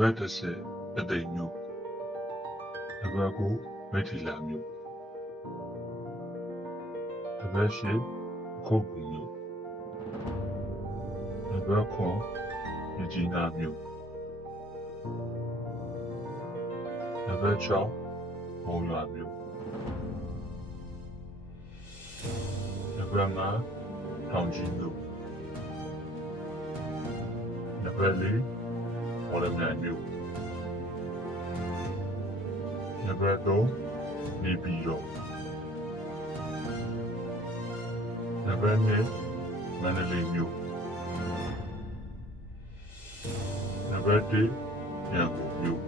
ဘတ်30အသိမ်မြို့နံပါတ်9မိထီလာမြို့နံပါတ်10အခုတ်ကူမြို့နံပါတ်9မြကြီးနားမြို့နံပါတ်6မုံရွာမြို့နံပါတ်5ထောင်ကြီးမြို့နံပါတ်4မော်လမြိုင်မြို့နံပါတ်3နေပြည်တော်နံပါတ်2မန္တလေးမြို့နံပါတ်1ရန်ကုန်မြို့